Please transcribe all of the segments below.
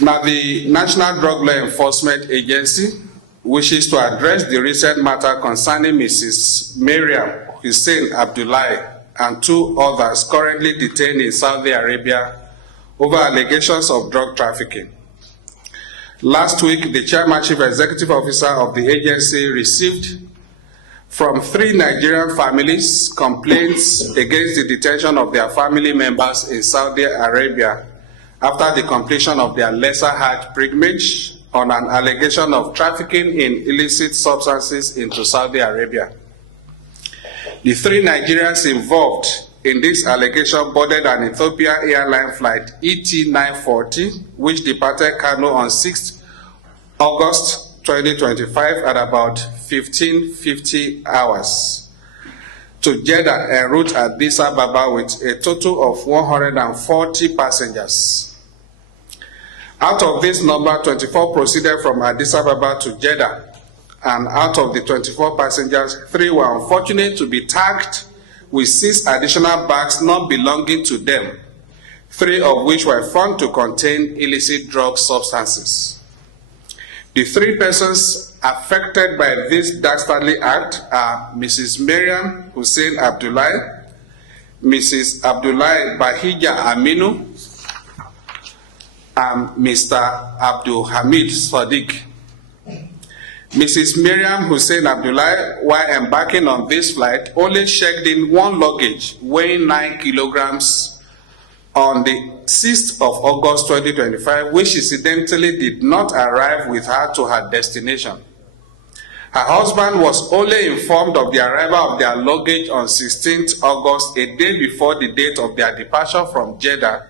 Now, the National Drug Law Enforcement Agency wishes to address the recent matter concerning Mrs. Miriam Hussein Abdullahi and 2 others currently detained in Saudi Arabia over allegations of drug trafficking. Last week, the Chairman Chief Executive Officer of the agency received from 3 Nigerian families complaints against the detention of their family members in Saudi Arabia after the completion of their lesser Hajj pilgrimage on an allegation of trafficking in illicit substances into Saudi Arabia. The 3 Nigerians involved in this allegation boarded an Ethiopian airline flight ET-940, which departed Kano on 6 August 2025 at about 1550 hours to Jeddah en route at Addis Ababa with a total of 140 passengers. Out of this number, 24 proceeded from Addis Ababa to Jeddah, and out of the 24 passengers, 3 were unfortunate to be tagged with 6 additional bags not belonging to them, 3 of which were found to contain illicit drug substances. The 3 persons affected by this dastardly act are Mrs. Miriam Hussein Abdullahi, Mrs. Abdullahi Bahija Aminu, and Mr. Abdul Hamid Sadiq. Mrs. Miriam Hussein Abdullahi, while embarking on this flight, only checked in 1 luggage weighing 9 kilograms on the 6th of August 2025, which incidentally did not arrive with her to her destination. Her husband was only informed of the arrival of their luggage on 16th August, a day before the date of their departure from Jeddah,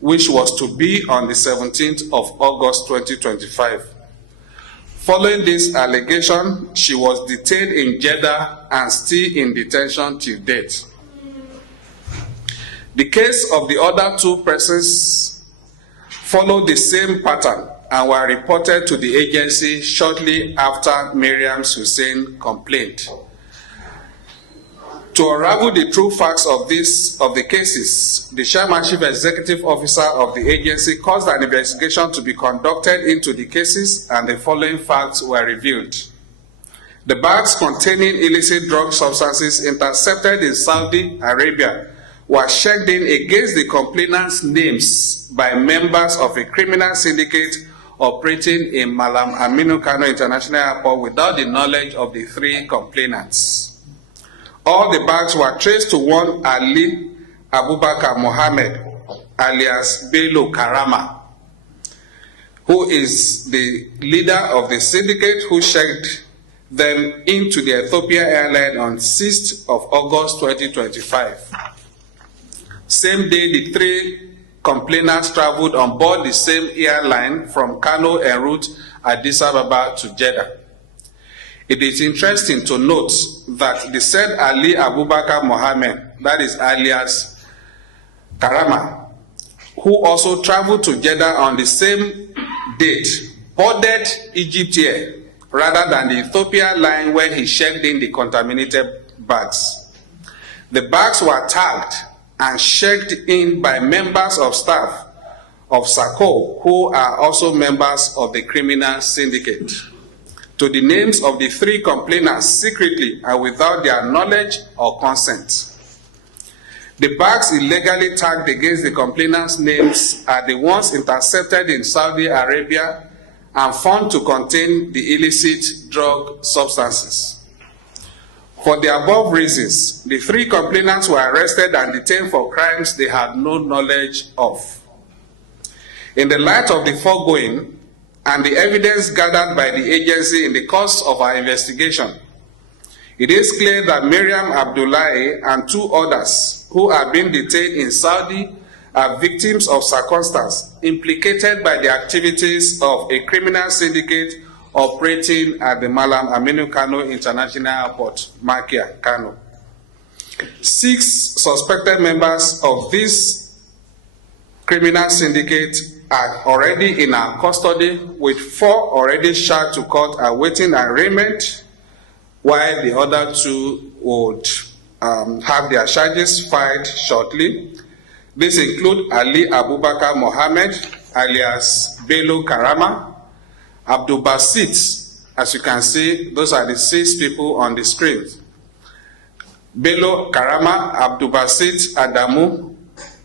which was to be on the 17th of August 2025. Following this allegation, she was detained in Jeddah and still in detention till date. The case of the other 2 persons followed the same pattern and were reported to the agency shortly after Miriam Hussein's complaint. To unravel the true facts of the cases, the Chairman Chief Executive Officer of the agency caused an investigation to be conducted into the cases, and the following facts were revealed. The bags containing illicit drug substances intercepted in Saudi Arabia were checked in against the complainants' names by members of a criminal syndicate operating in Malam Aminu Kano International Airport without the knowledge of the 3 complainants. All the bags were traced to one Ali Abubakar Mohammed, alias Bello Karama, who is the leader of the syndicate who checked them into the Ethiopian airline on 6th of August 2025. Same day, the 3 complainants traveled on board the same airline from Kano en route Addis Ababa to Jeddah. It is interesting to note that the said Ali Abubakar Mohammed, that is alias Karama, who also traveled to Jeddah on the same date, boarded Egypt Air rather than the Ethiopia line when he checked in the contaminated bags. The bags were tagged and checked in by members of staff of SACO, who are also members of the criminal syndicate, to the names of the 3 complainants secretly and without their knowledge or consent. The bags illegally tagged against the complainants' names are the ones intercepted in Saudi Arabia and found to contain the illicit drug substances. For the above reasons, the 3 complainants were arrested and detained for crimes they had no knowledge of. In the light of the foregoing, and the evidence gathered by the agency in the course of our investigation, it is clear that Miriam Abdullahi and 2 others who are being detained in Saudi are victims of circumstance implicated by the activities of a criminal syndicate operating at the Malam Aminu Kano International Airport, Makia, Kano. 6 suspected members of this criminal syndicate are already in our custody, with 4 already charged to court awaiting arraignment, while the other 2 would have their charges filed shortly. These include Ali Abubakar Mohammed, alias Bello Karama, Abdul Basit, as you can see, those are the 6 people on the screen. Bello Karama, Abdul Basit Adamu,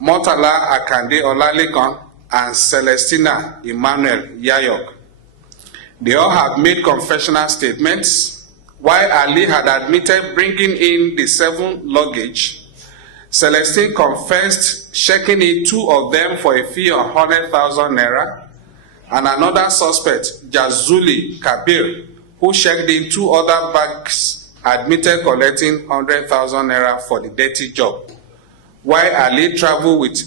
Murtala Akande Olalekan, and Celestina Emmanuel Yayok. They all have made confessional statements. While Ali had admitted bringing in the 7 luggage, Celestine confessed checking in 2 of them for a fee of 100,000 naira, and another suspect, Jazuli Kabir, who checked in 2 other bags, admitted collecting 100,000 naira for the dirty job. While Ali traveled with